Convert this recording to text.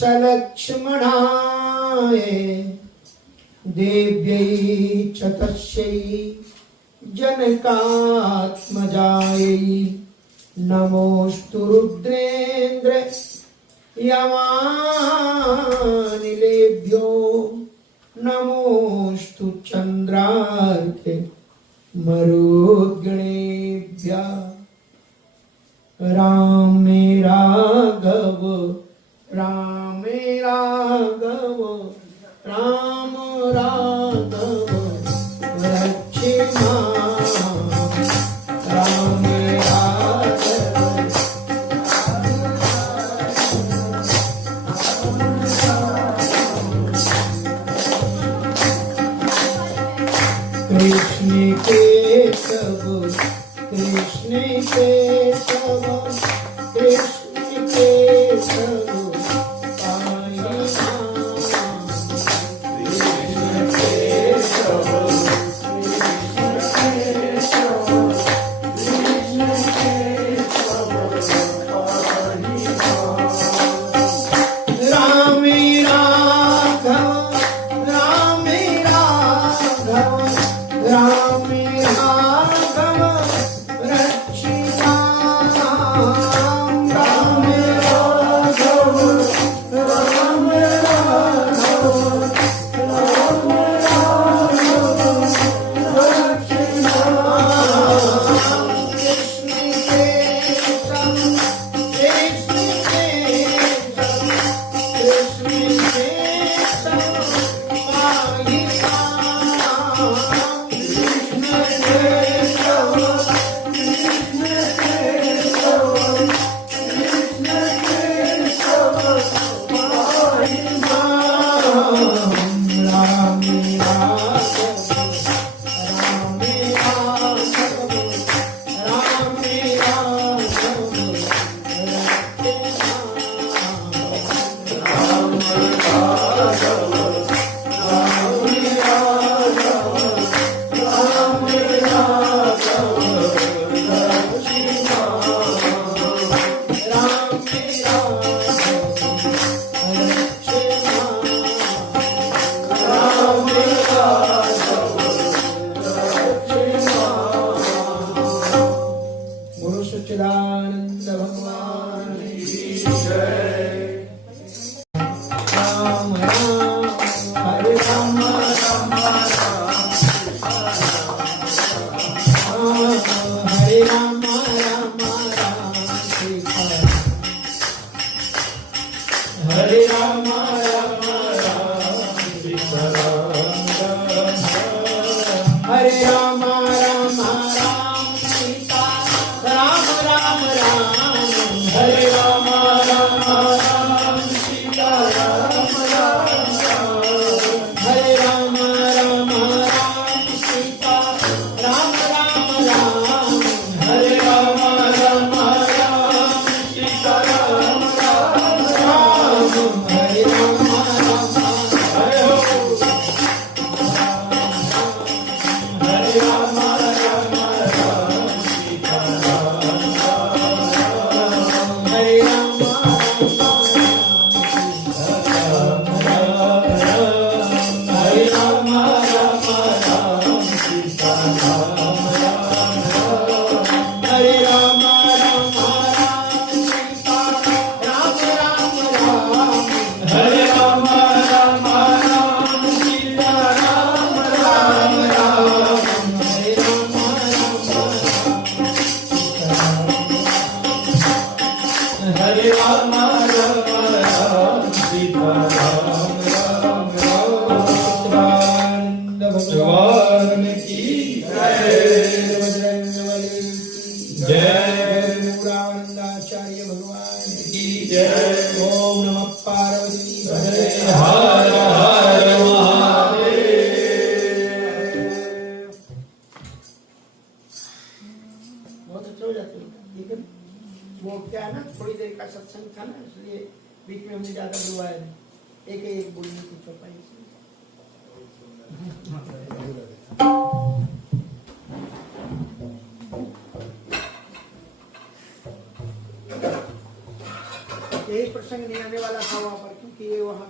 सलक्ष्मणाय देव्यै च तस्यै जनकात्मजायै नमोऽस्तु रुद्रेन्द्र यमानिलेभ्यो नमोऽस्तु चन्द्रार्के मरुद्गणेभ्यः। रामे राघव रामे राघव राम राघव रक्षिमा रामे राघव कृष्ण केशव कृष्ण केशव कृष्ण केशव वो क्या है ना, थोड़ी देर का सत्संग था ना, इसलिए बीच में हमने ज्यादा बुलवाया नहीं, एक एक बोलने की चौपाई से। एक प्रसंग नहीं आने वाला था वहाँ पर, क्योंकि ये वहाँ